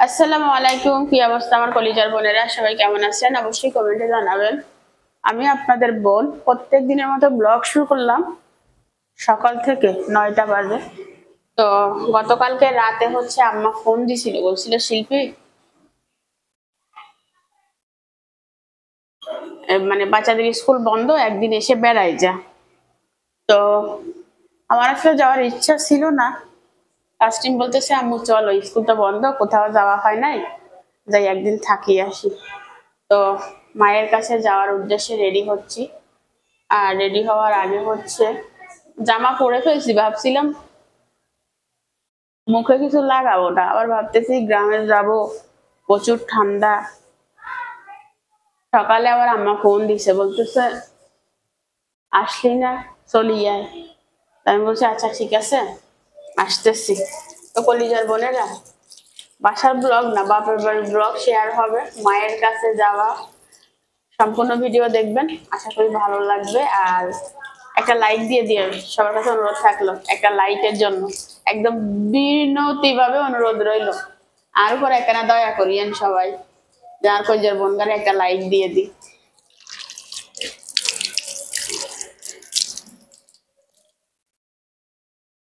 আসসালামু আলাইকুম। কি অবস্থা আমার কলিজার বোনেরা? সবাই কেমন আছেন? অবশ্যই কমেন্টে জানাবেন। আমি আপনাদের বোন প্রত্যেক দিনের মতো ব্লগ শুরু করলাম সকাল থেকে 9টা বাজে। তো গতকালকে রাতে হচ্ছে আম্মা ফোন দিছিল, বলছিল শিল্পী মানে বাচ্চাদের স্কুল বন্ধ, একদিন এসে বেড়াই যা। তো আমার আসলে যাওয়ার ইচ্ছা ছিল না। ফার্স্ট বলতেছে আম্মু চলো, স্কুল তো বন্ধ, কোথাও যাওয়া হয় নাই, যাই একদিন থাকি আসি। তো মায়ের কাছে যাওয়ার উদ্দেশ্যে রেডি হচ্ছি। আর রেডি হওয়ার আগে হচ্ছে জামা পরে ফেলছি, ভাবছিলাম মুখে কিছু লাগাবো না, আবার ভাবতেছি গ্রামে যাব, প্রচুর ঠান্ডা। সকালে আবার আম্মা ফোন দিছে, বলতেছে আসলি না, চলি আয়। আমি বলছি আচ্ছা ঠিক আছে আসতেছি। তো কলিজার বোনেরা, বাসার ব্লগ না বাপের বাড়ির ব্লগ শেয়ার হবে, মায়ের কাছে যাওয়া। সম্পূর্ণ ভিডিও দেখবেন, আশা করি ভালো লাগবে। আর একটা লাইক দিয়ে দিয়ে সবার কাছে অনুরোধ থাকলো একটা লাইকের জন্য, একদম বিনতি ভাবে অনুরোধ রইলো। আর উপর একখানা দয়া করিয়েন সবাই, যার কইজার বোনগারে একটা লাইক দিয়ে দি।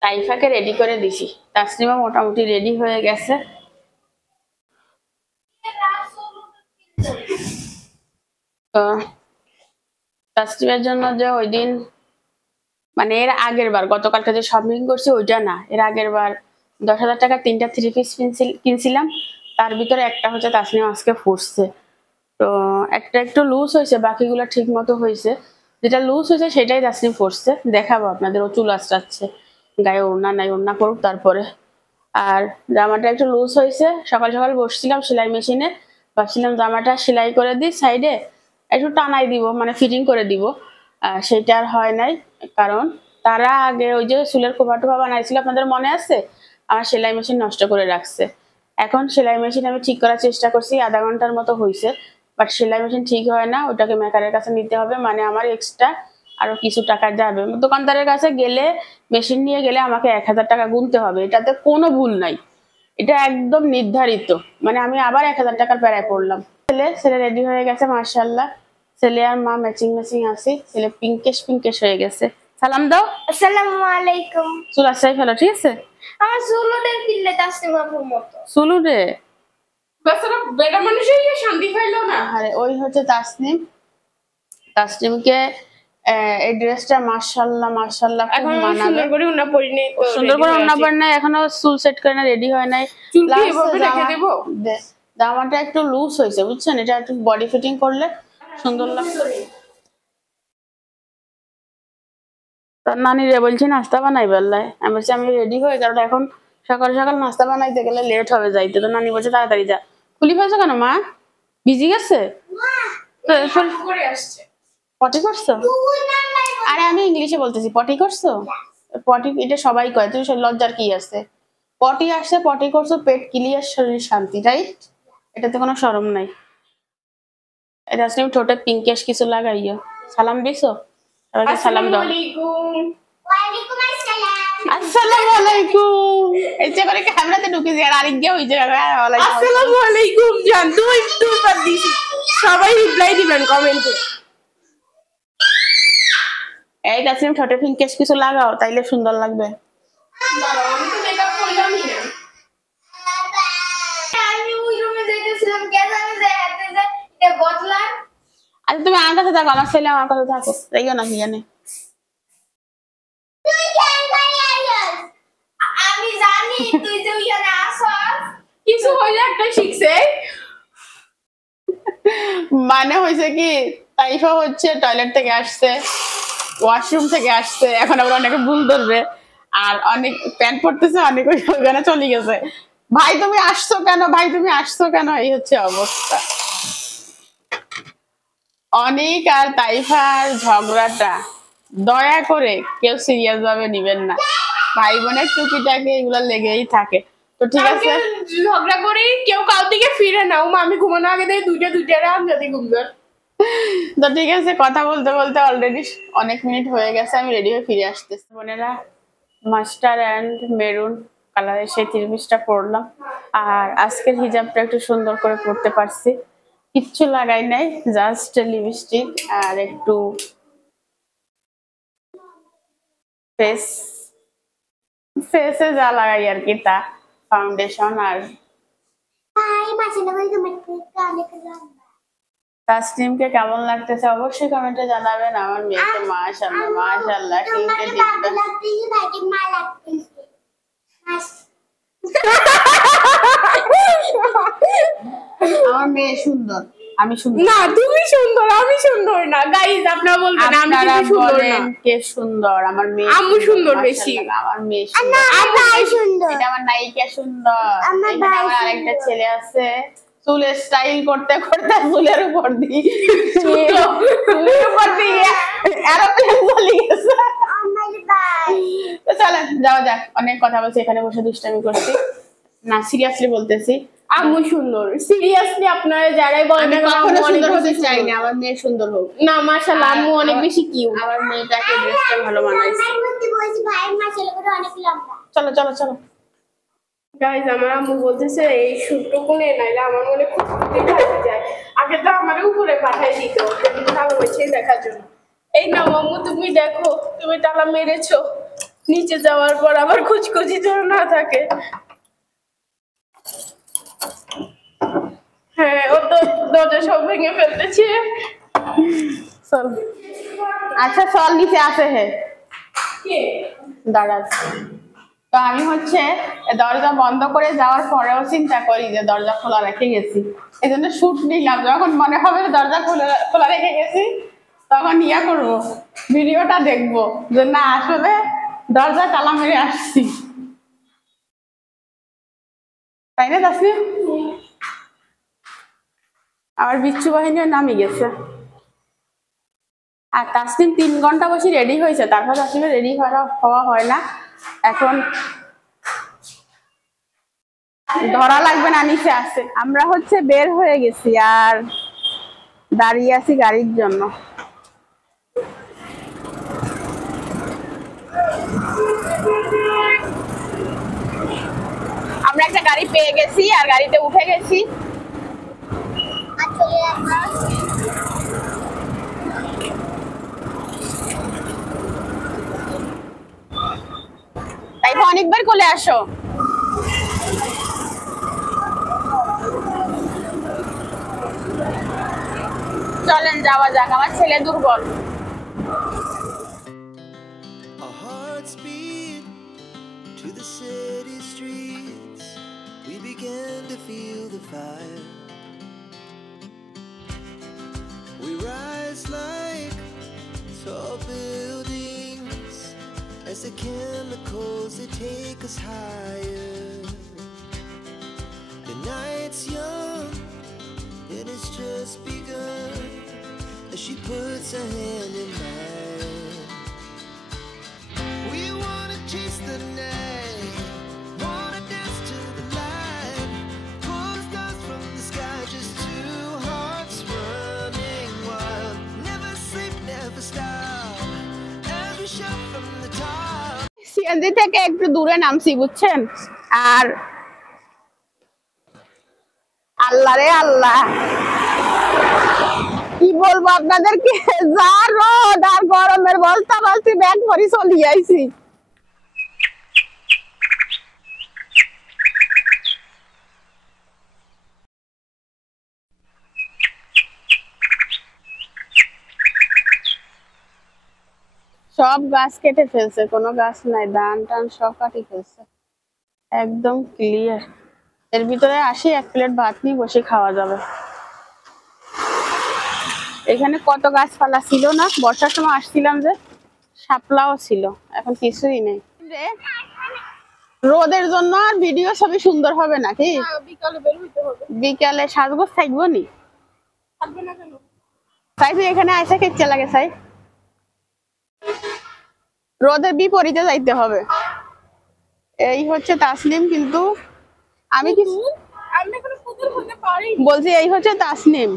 তাইফাকে রেডি করে দিছি, তাসলিমা মোটামুটি রেডি হয়ে গেছে। তো তাসলিমের জন্য যে ওই দিন মানে এর আগের বার গতকালকে যে শপিং করছি ওইটা না, এর আগের বার 10,000 টাকা 3টা 3 পিস কিনছিলাম, তার ভিতরে একটা হচ্ছে তাসনিম আজকে ফুটছে। তো একটা একটু লুজ হয়েছে, বাকিগুলো ঠিক মতো হয়েছে। যেটা লুজ হয়েছে সেটাই তাসনিম ফুটছে, দেখাবো আপনাদের। ও চুল আঁচড়াচ্ছে, গায়ে ওড়না নাই, ওড়না পড়ুক তারপরে। আর জামাটা একটু লুজ হয়েছে, সকাল সকাল বসছিলাম সেলাই মেশিনে, ভাবছিলাম জামাটা সেলাই করে দিই, সাইডে একটু টানাই দিব, মানে ফিটিং করে দিব। সেটা আর হয় নাই, কারণ তারা আগে ওই যে চুলের কোপা টোপা বানাইছিল, আপনাদের মনে আছে? আমার সেলাই মেশিন নষ্ট করে রাখছে। এখন সেলাই মেশিন আমি ঠিক করার চেষ্টা করছি, আধা ঘন্টার মতো হয়েছে, বাট সেলাই মেশিন ঠিক হয় না, ওটাকে মেকারের কাছে নিতে হবে। মানে আমার এক্সট্রা আরো কিছু টাকা যাবে। দোকানদারের কাছে গেলে, মেশিন নিয়ে গেলে আমাকে 1,000 টাকা গুনতে হবে, এটাতে কোনো ভুল নাই, এটা একদম নির্ধারিত। মানে আমি আবার 1,000 টাকার প্যারায় পড়লাম। ছেলে রেডি হয়ে গেছে মাশাআল্লাহ। ছেলে আর মা ম্যাচিং ম্যাচিং আছে, ছেলে পিঙ্কেশ পিঙ্কেশ হয়ে গেছে। সালাম দাও। আসসালামু আলাইকুম। চুল আশ্রয় ফেলো, ঠিক আছে? আমার চুলুতে কিনলে তাসলিমা আপুর মতো চুলু রে, বেচারা বেটা মানুষই শান্তি পাইলো না। আরে ওই হচ্ছে তাসনিম। তাসনিমকে এই ড্রেসটা মাশাআল্লাহ মাশাআল্লাহ খুব মানাবে। সুন্দর করে উন্না পরি নাই তো, সুন্দর করে ওড়না পরে নাই, এখনো চুল সেট করে না, রেডি হয় নাই। চুল কি এভাবে রেখে দেব? জামাটা একটু লুজ হয়েছে বুঝছেন, এটা একটু বডি ফিটিং করলে সুন্দর লাগবে। তার নানি রে বলছি নাস্তা বানাই বেলায়, আমি বলছি আমি রেডি হয়ে, কারণ এখন সকাল সকাল নাস্তা বানাইতে গেলে লেট হবে যাইতে। তো নানি বলছে তাড়াতাড়ি যা। খুলি ফেলছো কেন মা? বিজি গেছে? পটি করছো? আরে আমি ইংলিশে বলতেছি, পটি করছো? পটি এটা সবাই কয়, তুই লজ্জার কি আছে? পটি আসছে, পটি করছো, পেট ক্লিয়ার, শরীর শান্তি, রাইট? এটাতে কোনো শরম নাই। এটা আসলে ঠোঁটে পিঙ্কেশ কিছু লাগাইও। সালাম দিছো? সবাইকে সালাম দাও। আসসালামু আলাইকুম। ইচ্ছে করে ক্যামেরাতে ঢুকে যায় আর আরেক গিয়ে ওই জায়গায় আসসালামু আলাইকুম জান, দুই দুইবার দিছি, সবাই রিপ্লাই দিবেন কমেন্টে। এই তাসনিম ঠোঁটে পিঙ্কেশ কিছু লাগাও, তাইলে সুন্দর লাগবে। আমি তো মেকআপ করলামই না। আমি ওই রুমে যাইতেছিলাম, কেন আমি যাই হাতে যাই এটা বদলা। আচ্ছা তুমি আমার কাছে থাকো, আমার ছেলে আমার কাছে থাকো, যাইও না জানে। তুই কেন করে আইছস? আমি জানি তুই যে ওইখানে আসস, কিছু হইলে একটা শিখছে। মানে হয়েছে কি, তাইফা হচ্ছে টয়লেট থেকে আসছে, ওয়াশরুম থেকে আসছে, এখন আবার অনেকে ভুল ধরবে, আর অনেক প্যান্ট পড়তেছে, অনেক ওইখানে চলে গেছে। ভাই তুমি আসছো কেন, ভাই তুমি আসছো কেন, এই হচ্ছে অবস্থা। অনেক আর তাইফার ঝগড়াটা দয়া করে কেউ সিরিয়াস ভাবে নিবেন না, ভাই বোনের টুকিটাকে এগুলো লেগেই থাকে। তো ঠিক আছে, ঝগড়া করি কেউ কাল থেকে ফিরে না, আমি ঘুমানো আগে দিয়ে দুইটা রাত যদি ঘুমবে। তো ঠিক আছে, কথা বলতে বলতে অলরেডি অনেক মিনিট হয়ে গেছে, আমি রেডি হয়ে ফিরে আসতেছি। বোনেরা, মাস্টার অ্যান্ড মেরুন কালারের সেই 3 পিসটা পরলাম। আর আজকের হিজাবটা একটু সুন্দর করে পরতে পারছি, কিচ্ছু লাগাই নাই, জাস্ট লিপস্টিক আর একটু ফেসে যা লাগাই আর কি, তা ফাউন্ডেশন। আর তাসনিমকে কেমন লাগতেছে অবশ্যই কমেন্টে জানাবেন। আমার মেয়েকে মাশাআল্লাহ মাশাআল্লাহ কিউটে দিবে। আমার মেয়ে সুন্দর, আমি সুন্দর না, তুমি সুন্দর, আমি সুন্দর না। গাইস আপনারা বলবেন আমি কিন্তু সুন্দর না। কে সুন্দর? আমার মেয়ে আম্মু সুন্দর বেশি। আমার মেয়ে সুন্দর, এটা আমার নায়িকা সুন্দর। এখানে আমার আরেকটা ছেলে আছে, চুলের স্টাইল করতে করতে চুলের উপর দিয়ে এরোপ্লেন চলে গেছে। চলে যাওয়া যাক, অনেক কথা বলছি, এখানে বসে দুষ্টামি করছি না, সিরিয়াসলি বলতেছি আম্মু সুন্দর। সিরিয়াসলি আপনারা যারাই বলেন আমি কখনো সুন্দর হতে চাই না, আমার মেয়ে সুন্দর হোক। না মাশাআল্লাহ আম্মু অনেক বেশি কিউট। আমার মেয়েটাকে ড্রেসটা ভালো মানাইছে। চলো চলো চলো গাইস আমার আম্মু বলতেছে এই শুটটুকুনে নাইলে আমার মনে খুব খুশি যায়। আগে তো আমার উপরে পাঠাই দিত ভালো হয়েছে দেখার জন্য। এই নাও আম্মু তুমি দেখো, তুমি তালা মেরেছো, নিচে যাওয়ার পর আবার খুচখুচি যেন না থাকে। হ্যাঁ ও তো দরজা সব ভেঙে ফেলতেছে। চল আচ্ছা চল, নিচে আসে হে দাঁড়া। তো আমি হচ্ছে দরজা বন্ধ করে যাওয়ার পরেও চিন্তা করি যে দরজা খোলা রেখে গেছি, এই জন্য শুট নিলাম। যখন মনে হবে দরজা খোলা রেখে গেছি তখন ইয়া করবো, ভিডিওটা দেখবো যে না আসলে দরজা তালা মেরে আসছি, তাই না তাসনিম? আমার বিচ্ছু বাহিনীও নামে গেছে। আর তাসনিম 3 ঘন্টা বসে রেডি হয়েছে, তারপর তাসনিমের রেডি হওয়া হয় না। এখন ধরা লাগবে না, নিচে আছে। আমরা হচ্ছে বের হয়ে গেছি আর দাঁড়িয়ে আছি গাড়ির জন্য। আমরা একটা গাড়ি পেয়ে গেছি আর গাড়িতে উঠে গেছি। তাই তো অনেকবার কোলে আসো। চলেন যাওয়া যাক, আমার ছেলে দুর্বল। Our hearts beat to the city streets. We began to feel the fire. We rise like tall buildings as the chemicals they take us higher. The night's young and it's just begun as she puts her hand in mine. We wanna chase the night, wanna dance to the light, pull the stars from the sky, just two hearts running wild. Never sleep, never stop, every shot from the top. CNG থেকে একটু দূরে নামছি বুঝছেন। আর আল্লাহ রে আল্লাহ, কি বলবো আপনাদেরকে, যা রোদ আর গরমের বলতা বলছি ব্যাগ ভরি চলি আইছি। সব গাছ কেটে ফেলছে, কোনো গাছ নাই, ধান টান সব কাটি ফেলছে, একদম ক্লিয়ার। এর ভিতরে আসি 1 প্লেট ভাত নিয়ে বসে খাওয়া যাবে। এখানে কত গাছপালা ছিল না, বর্ষার সময় আসছিলাম যে, শাপলাও ছিল, এখন কিছুই নেই। রোদের জন্য আর ভিডিও ছবি সুন্দর হবে নাকি? বিকালে বের হইতে হবে। বিকালে সাজগোজ থাকবো নি? থাকবে না কেন? তাই তুই এখানে আইসা খেতে লাগে চাই, রোদের বিপরীতে যাইতে হবে। এই হচ্ছে তাসনিম, কিন্তু আমি কি এখনো পুতুল হতে পারি বলছি, এই হচ্ছে তাসনিম।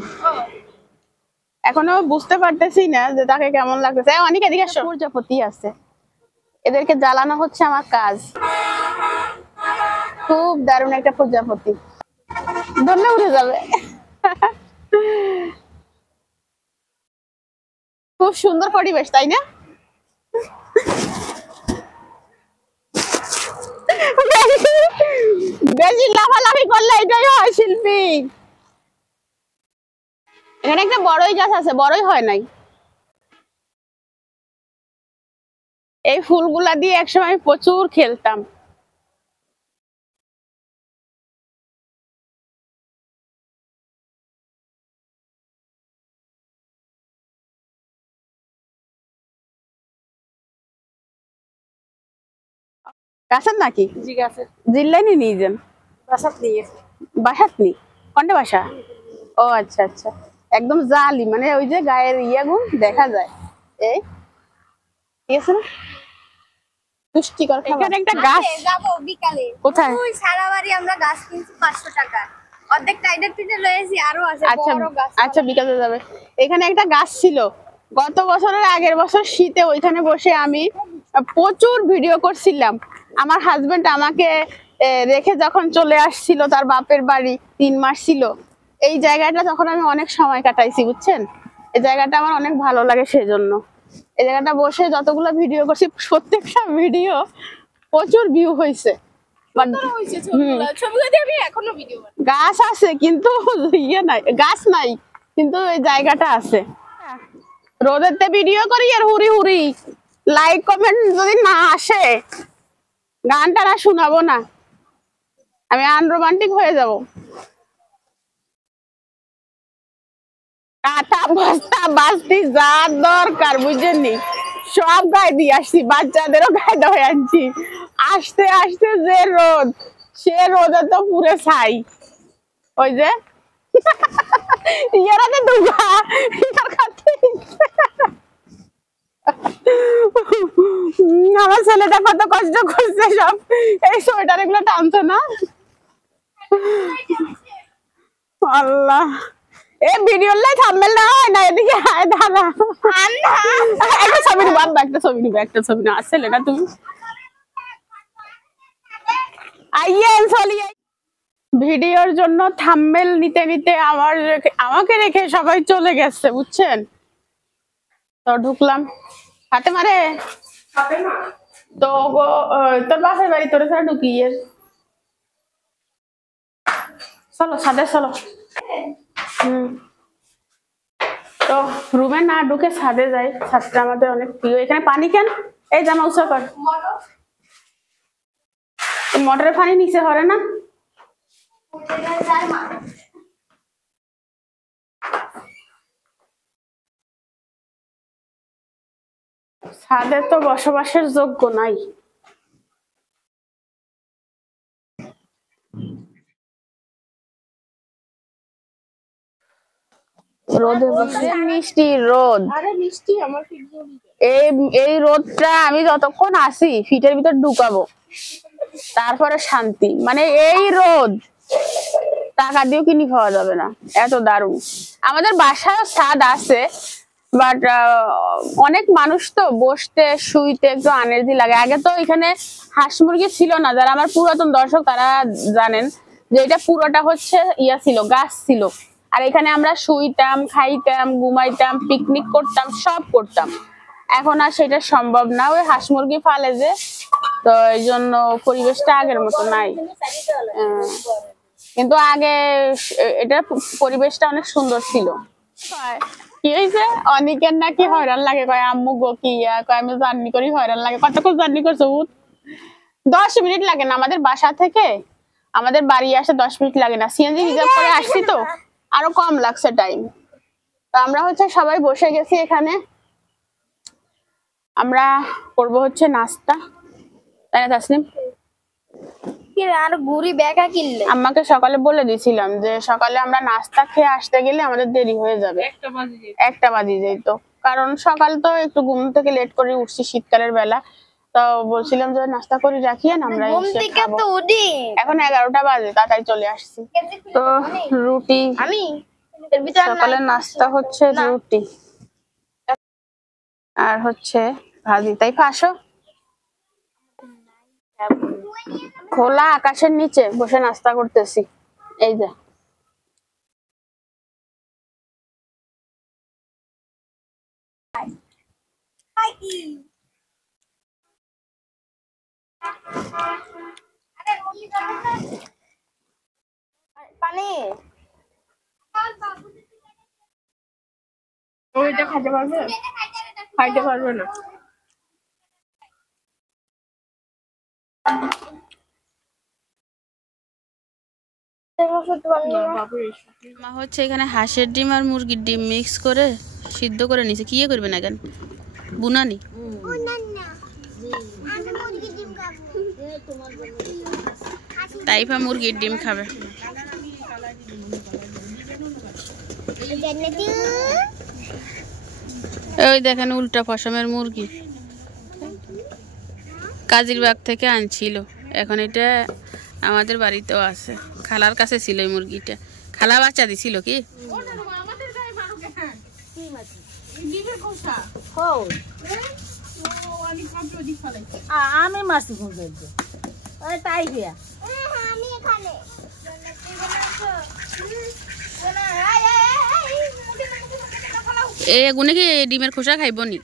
এখনো বুঝতে পারতেছি না যে তাকে কেমন লাগতেছে। অনেক এদিকে প্রজাপতি আছে, এদেরকে জ্বালানো হচ্ছে আমার কাজ। খুব দারুণ একটা প্রজাপতি, ধরলে উড়ে যাবে। খুব সুন্দর পরিবেশ, তাই না? বেশি লাফালাফি করলে এটাই হয় শিল্পী। এখানে একটা বড়ই গাছ আছে, বড়ই হয় নাই। এই ফুলগুলা দিয়ে একসময় আমি প্রচুর খেলতাম। গাছের নাকি জি আছে জিল্লাইনি নিয়ে যান, বাসাত নিয়ে বাসাত নি কোনটা বাসা? ও আচ্ছা আচ্ছা, একদম জালি, মানে ওই যে গায়ের ইয়াগুন দেখা যায়। এই ঠিক আছে না, পুষ্টিকর খাবার। এখানে একটা গাছ, যাবো বিকালে। কোথায়? ওই সারা বাড়ি আমরা গাছ কিনছি 500 টাকা, অর্ধেক টাইডের থেকে লয়েছি, আরো আছে আচ্ছা বড় গাছ। আচ্ছা, বিকালে যাবে। এখানে একটা গাছ ছিল, গত বছরের আগের বছর শীতে ওইখানে বসে আমি প্রচুর ভিডিও করছিলাম। আমার হাজবেন্ড আমাকে রেখে যখন চলে আসছিল তার বাপের বাড়ি, 3 মাস ছিল এই জায়গাটা, তখন আমি অনেক সময় কাটাইছি, বুঝছেন? এই জায়গাটা আমার অনেক ভালো লাগে, সেজন্য এই জায়গাটা বসে যতগুলো ভিডিও করছি প্রত্যেকটা ভিডিও প্রচুর ভিউ হয়েছে। হইছে ছবিগুলো, ছবিগুলো দিয়ে আমি এখনো ভিডিও বানাই। গাছ আছে কিন্তু ইয়ে নাই, গাছ নাই কিন্তু এই জায়গাটা আছে। রোদেরতে ভিডিও করি আর হুড়ি হুড়ি লাইক কমেন্ট যদি না আসে গানটা না শোনাবো না, আমি আনরোমান্টিক হয়ে যাব। কাঁথা বস্তা বাস্তি যা দরকার বুঝেননি সব গায়ে দিয়ে আসছি, বাচ্চাদেরও গায়ে ধরে আনছি। আসতে আসতে যে রোদ, সে রোদে তো পুরো ছাই। ওই যে ইয়ারাতে ডুবা ইয়ার কাছে আমার ছেলেটা কত কষ্ট করছে, সব এই সোয়েটার এগুলো টানছে না। আল্লাহ, এই ভিডিওর লাই থাম্বনেল না হয় না, এদিকে আয় দাঁড়া, একটা ছবি নিবো, একটা ছবি নিবো, একটা ছবি না আসলে না তুমি আইয়ে চলি। ভিডিওর জন্য থাম্বনেল নিতে নিতে আমাকে রেখে সবাই চলে গেছে, বুঝছেন? তো ঢুকলাম, হাতে মারে হবে না তো তোর বাসার বাড়ি, তোর ছাড়া ঢুকি এর। চলো ছাদে চলো। তো রুমে না ঢুকে ছাদে যাই, ছাদটা আমাদের অনেক প্রিয়। এখানে পানি কেন, এই জামা উৎসা কর, মোটরের পানি নিচে হরে না। ছাদে তো বসবাসের যোগ্য নাই। রোদে বসে মিষ্টি রোদ, আরে মিষ্টি আমার ফিডও এই এই রোদটা আমি যতক্ষণ আসি ফিটের ভিতর ঢুকাবো, তারপরে শান্তি। মানে এই রোদ টাকা দিয়েও কিনি খাওয়া যাবে না, এত দারুণ। আমাদের বাসায় ছাদ আছে, বাট অনেক মানুষ তো বসতে শুইতে একটু আনএজি লাগে। আগে তো এখানে হাঁস মুরগি ছিল না, যারা আমার পুরাতন দর্শক তারা জানেন যে এটা পুরোটা হচ্ছে ইয়া ছিল, গাছ ছিল। আর এখানে আমরা শুইতাম, খাইতাম, ঘুমাইতাম, পিকনিক করতাম, সব করতাম। এখন আর সেটা সম্ভব না, ওই হাঁস মুরগি ফালে যে, তো এই জন্য পরিবেশটা আগের মতো নাই। কিন্তু আগে এটা পরিবেশটা অনেক সুন্দর ছিল। কি হয়েছে, অনেকের নাকি হয়রান লাগে, কয় আম্মু গো কি কয় আমি জার্নি করি হয়রান লাগে। কতক্ষণ জার্নি করছো? 10 মিনিট লাগে না আমাদের বাসা থেকে, আমাদের বাড়ি আসে 10 মিনিট লাগে না। সিএনজি রিজার্ভ করে আসছি তো আরো কম লাগছে টাইম। তো আমরা হচ্ছে সবাই বসে গেছি এখানে, আমরা করব হচ্ছে নাস্তা, তাই না তাসনিম? আর ঘুরি বেকা কিনলে আম্মাকে সকালে বলে দিয়েছিলাম যে সকালে আমরা নাস্তা খেয়ে আসতে গেলে আমাদের দেরি হয়ে যাবে, 1টা বাজে যেত। কারণ সকাল তো একটু ঘুম থেকে লেট করে উঠছি শীতকালের বেলা, তো বলছিলাম যে নাস্তা করে রাখিয়েন আমরা ঘুম এসে থেকে খাবো। তো উঠি এখন 11টা বাজে, তাড়াতাড়ি চলে আসছি। তো রুটি, আমি এর ভিতর সকালের নাস্তা হচ্ছে রুটি আর হচ্ছে ভাজি। তাই ফাঁসো খোলা আকাশের নিচে বসে নাস্তা করতেছি। এই যে পানি ওইটা খাইতে পারবে? খাইতে পারবে না। মা হচ্ছে এখানে হাঁসের ডিম আর মুরগির ডিম মিক্স করে সিদ্ধ করে নিছে। কি করবে না কেন বুনানি? তাইফা মুরগির ডিম খাবে। ওই দেখেন উল্টা পশমের মুরগি কাজীর বাগ থেকে আনছিল, এখন এটা আমাদের বাড়িতেও আছে। খালার কাছে ছিল এই মুরগিটা, খালা বাচ্চা দিছিল কি? আমি মাসি তাই দিয়া এ গুনে কি ডিমের খোসা খাইব নি?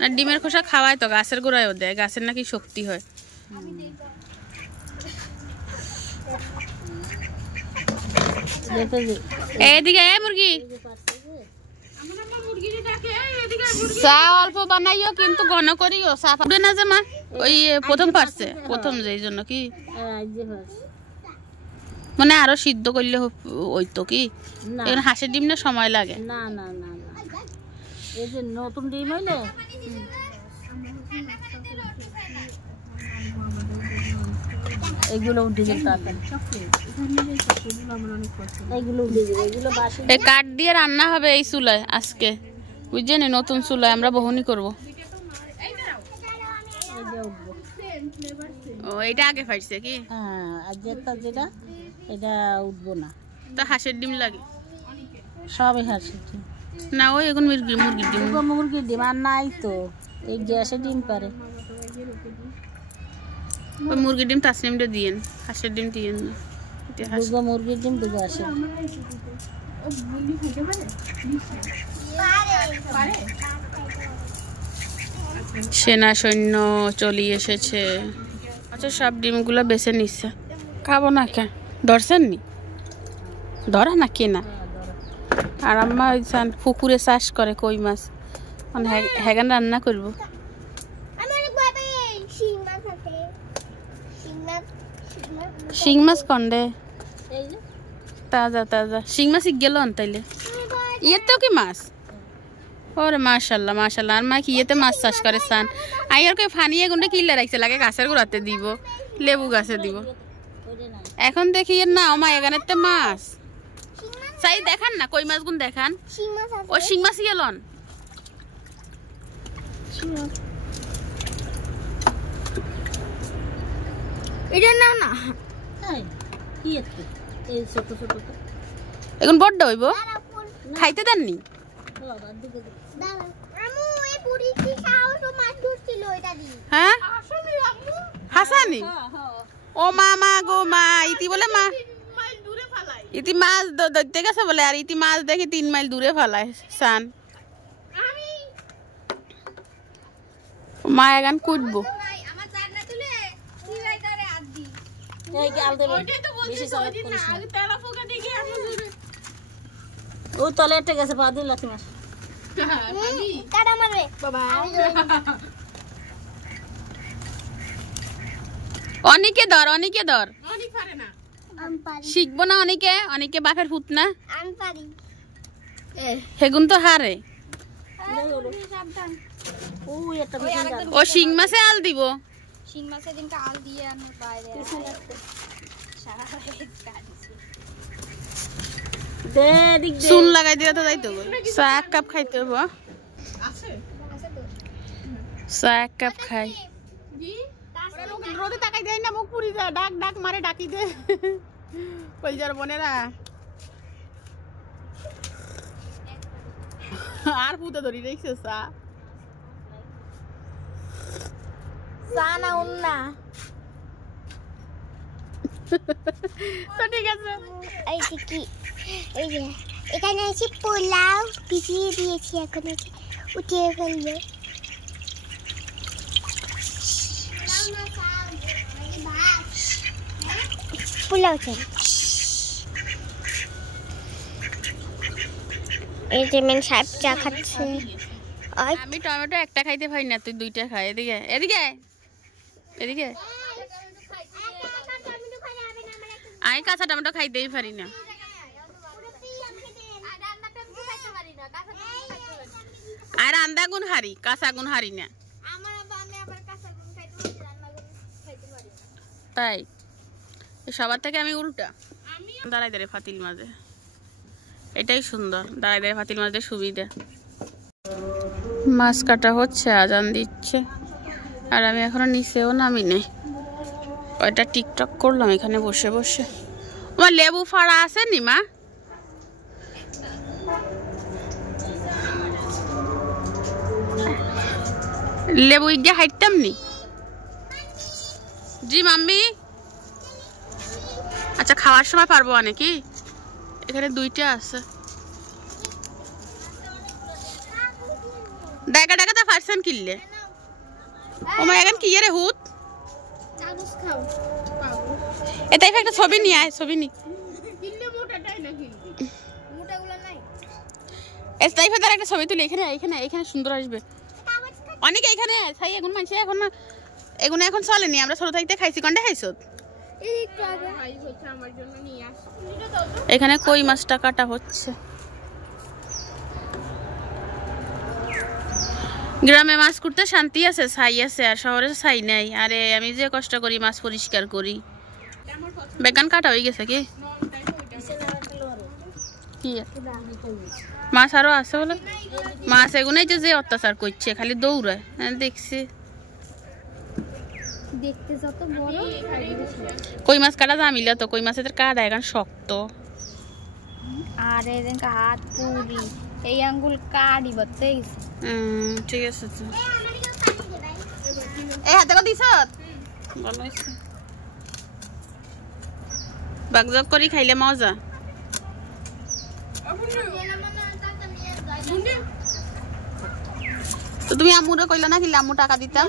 না ডিমের খোসা খাওয়ায় তো, গাছের গোড়ায়ও দেয়, গাছের নাকি শক্তি হয়। এদিকে এ মুরগি চা অল্প বানাইও কিন্তু ঘন করিও, চা পাবে না যে মা। ওই প্রথম পারছে, প্রথম যে জন্য কি মানে আরো সিদ্ধ করলে ওই তো কি হাঁসের ডিম না সময় লাগে? না না না না, এই যে নতুন ডিম হইলে এগুলো উঠে যেত, এগুলো উঠে যাবে, এগুলো বাসি। এই কাঠ দিয়ে রান্না হবে এই চুলায় আজকে, বুঝছেন? নতুন চুলায় আমরা বহনি করব। ও এটা আগে ফাইছে কি? হ্যাঁ, আর যেটা এটা উঠবো না। তো হাঁসের ডিম লাগে সবই হাঁসের ডিম না? ওই এখন মুরগির ডিম। মুরগির ডিম আর নাই তো, এই গ্যাসের ডিম পারে। ওই মুরগির ডিম তাসনিমটা দিয়েন, হাঁসের ডিম দিয়েন না। দুগো মুরগির ডিম দুগো আসে। সেনা সৈন্য চলে এসেছে। আচ্ছা সব ডিমগুলো বেছে নিচ্ছে। খাবো না কে ধরছেন নি? ধরা না কেনা। আর আম্মা ওই পুকুরে চাষ করে কই মাছ, মানে হ্যাগান রান্না করবো। শিং মাছ কন্ডে তাজা তাজা শিং মাছ গেল তাইলে ইয়েতেও কি মাছ? ওরে মাশাল্লাহ মাশাল্লাহ। আর মা কি ইয়েতে মাছ চাষ করে সান আইয়ার কই ফানিয়ে গুন্ডে কিনলে রাখছে, লাগে গাছের গোড়াতে দিব, লেবু গাছে দিব। এখন দেখি না মা এখানেতে মাছ চাই দেখান না, কই মাছ গুন দেখান। ও শিং মাছ গেলন এটা নাও না, এখন বড্ড হইব, খাইতে দেননি? হ্যাঁ হাসানি ও মা গো মা, ইতি বলে মা ইতি মাছ ধরতে গেছে বলে, আর ইতি মাছ দেখি 3 মাইল দূরে ফেলায় সান। মা এখান কুটবো। ও তলে একটা গেছে পা দিয়ে লাথি মাছ। অনেকে ধর শিখবো না, অনেকে বাপের ফুট না হেগুন তো হারে। ও শিং মাছে আল দিব, শিং মাছের দিনটা আল দিয়ে আনার বাইরে চুন লাগাই দিলে তো যাইতো। চা 1 কাপ খাইতে হবো, চা 1 কাপ খাই। রোদে তাকাই দেয় না, মুখ পুরি যায়, ডাক ডাক মারে ডাকি দে কলজার বোনেরা। আর পুতো ধরি রেখছে চা সানা উন্না তো ঠিক আছে। এই কি এই যে এখানে আছে পোলাও ভিজিয়ে দিয়েছি, এখন উঠিয়ে ফেলবে। পোলাও চাই। এই যে মেন সাহেব চা খাচ্ছে। আমি টমেটো একটা খাইতে পারি না, তুই দুইটা খাই। এদিকে এদিকে এদিকে। আমি কাঁচা টমেটো খাইতেই পারি না। আর আন্দা গুণ হারি, কাঁচা গুণ হারি না। তাই সবার থেকে আমি উল্টা। দাঁড়াই দাঁড়াই ফাতিল মাঝে, এটাই সুন্দর। দাঁড়াই দাঁড়াই ফাতিল মাঝে সুবিধা। মাছ কাটা হচ্ছে, আজান দিচ্ছে, আর আমি এখনো নিচেও নামি নেই। ওইটা টিকটক করলাম এখানে বসে বসে। আমার লেবু ফাড়া আছে নি মা? লেবু ইগে হাইটতাম নি। জি মাম্মি। আচ্ছা খাওয়ার সময় পারবো নাকি? এখানে দুইটা আছে। দেখা দেখা তা পারছেন কিনলে। ও মা এখন কি রে হুত? এটাই একটা ছবি নিয়ে আয়, ছবি নি। এটাই ফেদার একটা ছবি তুলি। এখানে এখানে এখানে সুন্দর আসবে অনেক। এখানে ছাই এখন মানছে এখন না, এগুলো এখন চলেনি। আমরা ছোট থাকতে খাইছি। কোনটা খাইছো? এখানে কই মাছটা কাটা হচ্ছে। গ্রামে মাছ করতে শান্তি আছে, ছাই আছে, আর শহরে ছাই নাই। আরে আমি যে কষ্ট করি মাছ পরিষ্কার করি। বেগান কাটা হয়ে গেছে কি? মাছ আরো আছে বলে? মাছ এগুলোই যে অত্যাচার করছে, খালি দৌড়ায়। দেখছি দেখতে যত বড়। কই মাছ কাটা জামিলা তো, কই মাছের কাটা এখন শক্ত। আর এদিন হাত পুরি এই আঙ্গুল কাড়ি বতে গেছে। ঠিক আছে। এই হাতে কো দিছ? ভালো হইছে। বাগজগ করি খাইলে মজা। তো তুমি আম্মুরে কইলা না কি আম্মু টাকা দিতাম?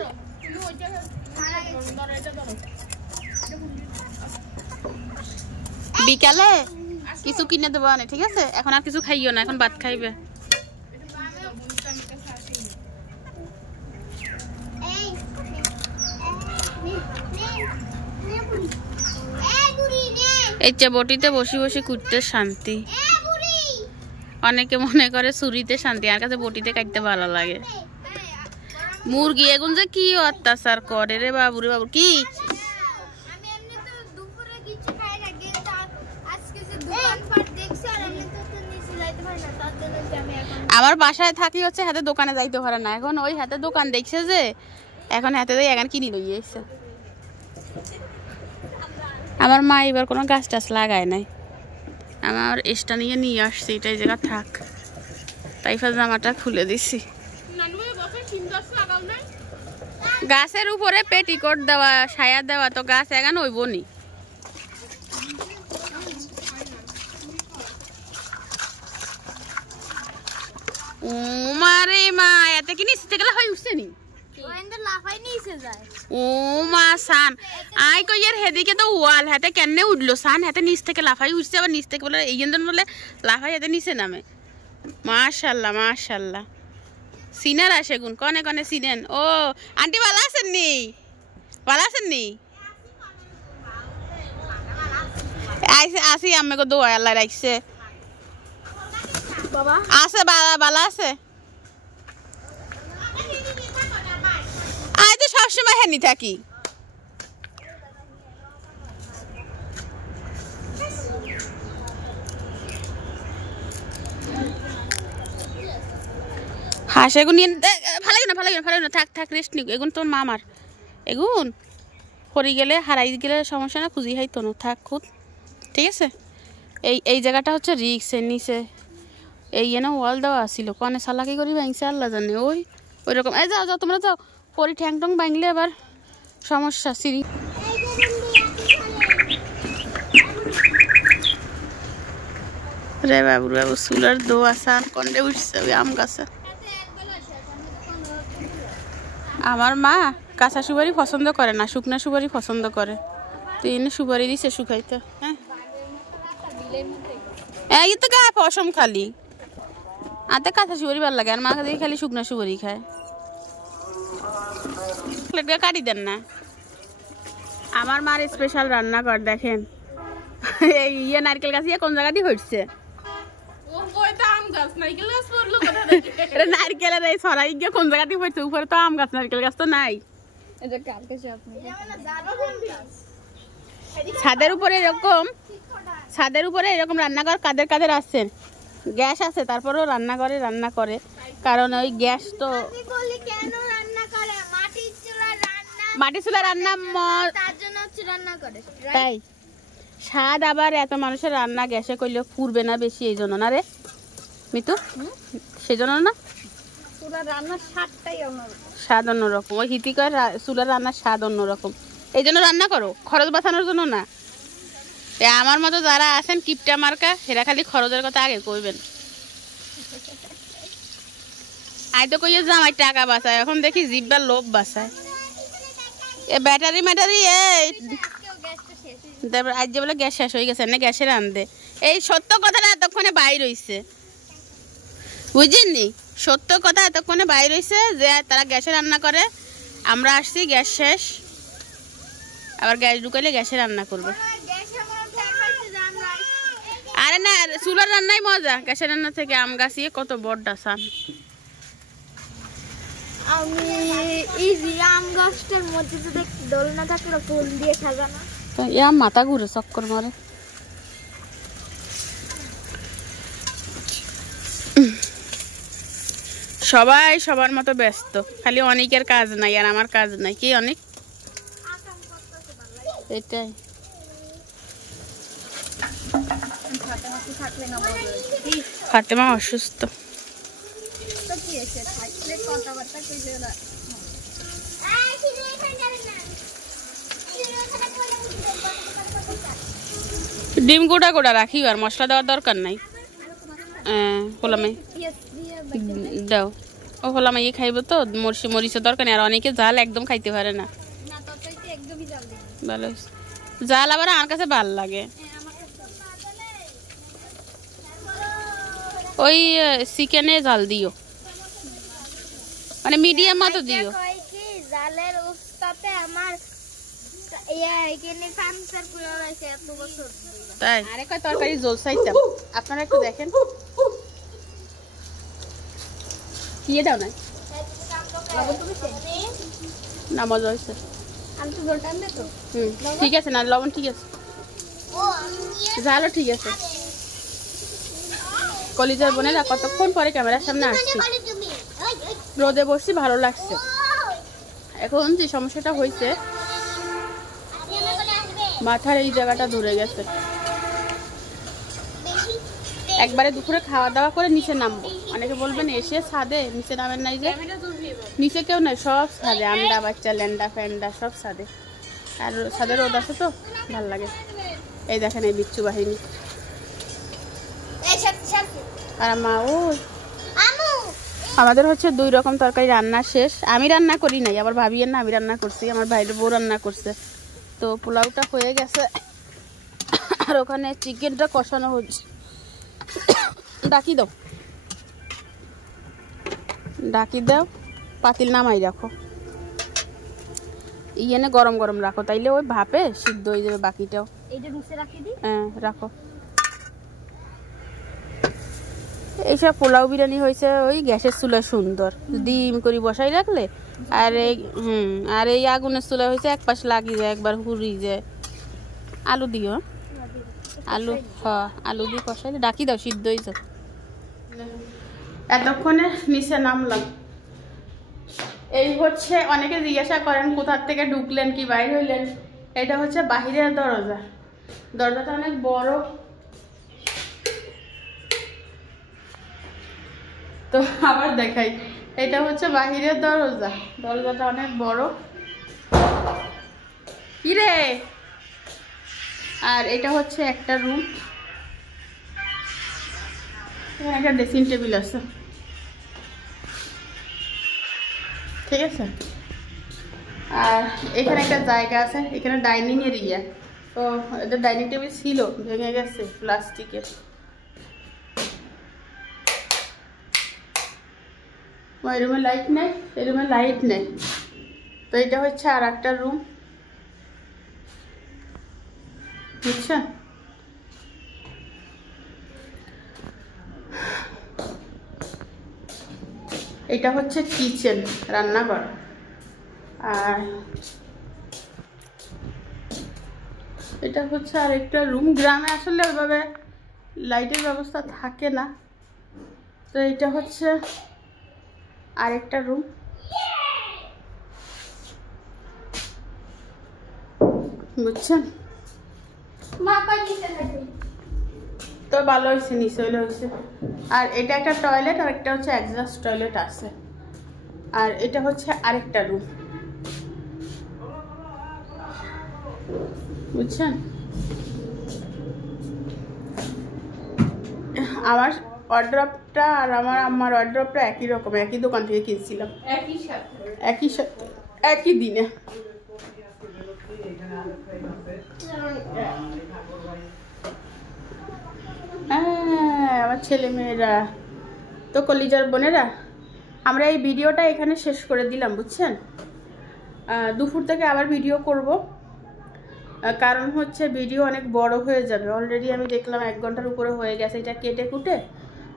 বিকালে কিছু কিনে দেবো না, ঠিক আছে? এখন আর কিছু খাইও না, এখন ভাত খাইবে। এই বটিতে বসে বসে কুটতে শান্তি। অনেকে মনে করে ছুরিতে শান্তি, আর কাছে বটিতে কাটতে ভালো লাগে। মুরগি এগুন যে কি অত্যাচার করে রে বাবু রে বাবু। কি আমার বাসায় থাকি হচ্ছে হাতে দোকানে যাইতে পারে না। এখন ওই হাতে দোকান দেখছে যে, এখন হাতে যাই এখন কিনি লইয়ে এসছে। আমার মা এবার কোনো গাছ টাছ লাগায় নাই। আমার এসটা নিয়ে আসছি, এটাই জায়গা থাক। তাই জামাটা খুলে দিছি। গাছের উপরে পেটিকোট দেওয়া, ছায়া দেওয়া, তো গাছ এখন হইব নি। ও মারে মা, এতে কি নিচে গেলে হয় উঠছে নি? ও মা সান আই কই এর হেদিকে তো ওয়াল হাতে কেনে উঠলো। সান হাতে নিচ থেকে লাফাই উঠছে, আবার নিচ থেকে বলে এই জন্য বলে লাফাই হাতে নিচে নামে। মাশাল্লাহ মাশাল্লাহ। সিনার আসে গুন কনে কনে সিনেন। ও আন্টি ভালো আছেন নি? ভালো আছেন নি? আসি আমাকে দোয়া আল্লাহ রাখছে। বাবা আছে ভালো আছে। আই তো সবসময় হেনি থাকি। হাঁস এগুন ভালো না থাক রেস্ট নিক। এগুন তোর মামার এগুন হরি গেলে হারাই গেলে সমস্যা না, খুঁজি হাই তো থাক খুদ। ঠিক আছে। এই জায়গাটা হচ্ছে রিক্সের নিচে। এই না ওয়াল দেওয়া আসছিল, কনে সালাকি করি ভাঙছে আল্লাহ জানে। ওই রকম। এই যাও তোমরা যাও, পরি ঠ্যাং টং ভাঙলে আবার সমস্যা সিঁড়ি রে বাবু বাবু চুলার দোয়া সান কন্ডে উঠছে ওই আম গাছে। আমার মা কাঁচা সুপারি পছন্দ করে না, শুকনা সুপারি পছন্দ করে। তো এনে সুপারি দিছে শুকাইতে। হ্যাঁ এই তো গায়ে পশম খালি আতে কাঁচা সুপারি ভালো লাগে, আর মা দিয়ে খালি শুকনা সুপারি খায়। কাটি দেন না। আমার মার স্পেশাল রান্নাঘর দেখেন। এই ইয়ে নারকেল গাছ ইয়ে কোন জায়গা দিয়ে হচ্ছে? নারকেলের এই সরাই গিয়ে কোন জায়গা দিয়ে হচ্ছে? উপরে তো আম গাছ, নারকেল গাছ তো নাই। ছাদের উপরে এরকম রান্নাঘর কাদের কাদের আছেন? গ্যাস আছে তারপরেও রান্নাঘরে রান্না করে, কারণ ওই গ্যাস তো মাটির চুলা রান্না তাই স্বাদ। আবার এত মানুষের রান্না গ্যাসে করলে ফুরবে না বেশি, এই জন্য না রে মিতু? সেই জন্য না, স্বাদ অন্যরকম। ওই হিতিকর চুলার রান্নার স্বাদ অন্যরকম, এই জন্য রান্না করো, খরচ বাঁচানোর জন্য না। আমার মতো যারা আছেন কিপটা মার্কা, সেরা খালি খরচের কথা আগে কইবেন। আই তো কইয়ে জামাই টাকা বাঁচায়, এখন দেখি জিব্বার লোভ বাঁচায়। এ ব্যাটারি আজ যে বলে গ্যাস শেষ হয়ে গেছে না, গ্যাসে রান্ধে। এই সত্য কথাটা এতক্ষণে বাইর হইছে, বুঝছেননি? সত্য কথা এতক্ষণে বাইর হইছে যে তারা গ্যাসে রান্না করে। আমরা আসছি গ্যাস শেষ, আবার গ্যাস ঢুকাইলে গ্যাসে রান্না করবে। আরে না, চুলার রান্নাই মজা গ্যাসের রান্না থেকে। আম গাছিয়ে কত বড়টা সান। আমি এই যে আম গাছটার মধ্যে যদি দোলনা থাকলো ফুল দিয়ে সাজানো, তো ইয়া মাথা ঘুরে চক্কর মারে। সবাই সবার মতো ব্যস্ত, খালি অনেকের কাজ নাই আর আমার কাজ নাই। কি অনেক এটাই ফাতেমা অসুস্থ। ডিম গোটা গোটা রাখি, আর মশলা দেওয়ার দরকার নাই। হোলামাই দাও, ও হোলামাই খাইব তো, মরিচের দরকার নেই। আর অনেকে জাল একদম খাইতে পারে না, ভালো জাল আবার আমার কাছে ভাল লাগে। ওই চিকেনে জাল দিও, মানে মিডিয়াম মতো দিও। জালের উস্তাতে আমার তাই আরে কয় তরকারি জল চাইতাম, আপনারা একটু দেখেন। কি দাও না না মজা হয়েছে। ঠিক আছে না, লবণ ঠিক আছে, ঝালও ঠিক আছে। কলিজার বোনেরা কতক্ষণ পরে ক্যামেরার সামনে আসছি, রোদে বসছি, ভালো লাগছে। এখন যে সমস্যাটা হয়েছে, মাথার এই জায়গাটা ধরে গেছে। একবারে দুপুরে খাওয়া দাওয়া করে নিচে নামবো। অনেকে বলবেন এসে ছাদে, নিচে নামেন নাই যে? নিচে কেউ নাই, সব ছাদে, আন্ডা বাচ্চা ল্যান্ডা ফ্যান্ডা সব ছাদে। আর ছাদে রোদ আছে তো ভাল লাগে। এই দেখেন এই বিচ্ছু বাহিনী। আর মা ও আমাদের হচ্ছে 2 রকম তরকারি রান্না শেষ। আমি রান্না করি নাই, আবার ভাবিয়েন না আমি রান্না করছি, আমার ভাইয়ের বউ রান্না করছে। তো পোলাওটা হয়ে গেছে, আর ওখানে চিকেনটা কষানো হচ্ছে। ডাকি দাও, ডাকি দাও, পাতিল নামাই রাখো, ইয়েনে গরম গরম রাখো, তাইলে ওই ভাপে সিদ্ধ হয়ে যাবে বাকিটাও। হ্যাঁ রাখো। এইসব পোলাও বিরিয়ানি হয়েছে ওই গ্যাসের চুলায় সুন্দর, ডিম করে বসাই রাখলে। আর এই আগুনের চুলা হয়েছে এক পাশ লাগিয়ে যায়, একবার হুড়ি যায়। আলু দিও, আলু আলু দিয়ে কষাইলে ডাকি দাও, সিদ্ধ হয়ে যাও। এতক্ষণে নিচে নামলাম। এই হচ্ছে, অনেকে জিজ্ঞাসা করেন কোথার থেকে ঢুকলেন কি বাইর হইলেন। এটা হচ্ছে বাহিরের দরজা, দরজাটা অনেক বড়। তো আবার দেখাই, এটা হচ্ছে বাহিরের দরজা, দরজাটা অনেক বড়। কি রে? আর এটা হচ্ছে একটা রুম, এখানে একটা ড্রেসিং টেবিল আছে, ঠিক আছে। আর এখানে একটা জায়গা আছে, এখানে ডাইনিং এরিয়া। তো এটা ডাইনিং টেবিল ছিল, ভেঙে গেছে প্লাস্টিকের। ওই রুমে লাইট নেই, এই রুমে লাইট নেই। তো এটা হচ্ছে আর একটা রুম, বুঝছেন। এটা হচ্ছে কিচেন, রান্নাঘর। আর এটা হচ্ছে আরেকটা রুম। গ্রামে আসলে ওইভাবে লাইটের ব্যবস্থা থাকে না, তো এটা হচ্ছে আরেকটা রুম। বুঝছেন, তো ভালো হয়েছে, নিচে হইলে হয়েছে। আর এটা একটা টয়লেট, আর একটা হচ্ছে এক্সস্ট টয়লেট আছে। আর এটা হচ্ছে আরেকটা রুম, বুঝছেন। আমার ওয়ার্ড্রপটা আর আমার আম্মার ওয়ার্ড্রপটা একই রকম, একই দোকান থেকে কিনছিলাম, একই সাথে একই দিনে। হ্যাঁ, আমার ছেলে মেয়েরা তো কলিজার বোনেরা, আমরা এই ভিডিওটা এখানে শেষ করে দিলাম, বুঝছেন। দুপুর থেকে আবার ভিডিও করব, কারণ হচ্ছে ভিডিও অনেক বড় হয়ে যাবে। অলরেডি আমি দেখলাম 1 ঘন্টার উপরে হয়ে গেছে। এটা কেটে কুটে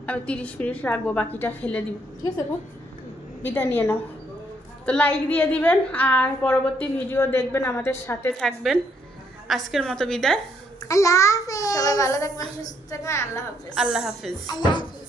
আমি 30 মিনিট রাখবো, বাকিটা ফেলে দিব, ঠিক আছে। বিদায় নিয়ে নাও। তো লাইক দিয়ে দিবেন, আর পরবর্তী ভিডিও দেখবেন, আমাদের সাথে থাকবেন। আজকের মতো বিদায়। আল্লাহ হাফেজ। সবাই ভালো থাকবেন, সুস্থ থাকবেন। আল্লাহ হাফেজ। আল্লাহ হাফেজ। আল্লাহ হাফেজ।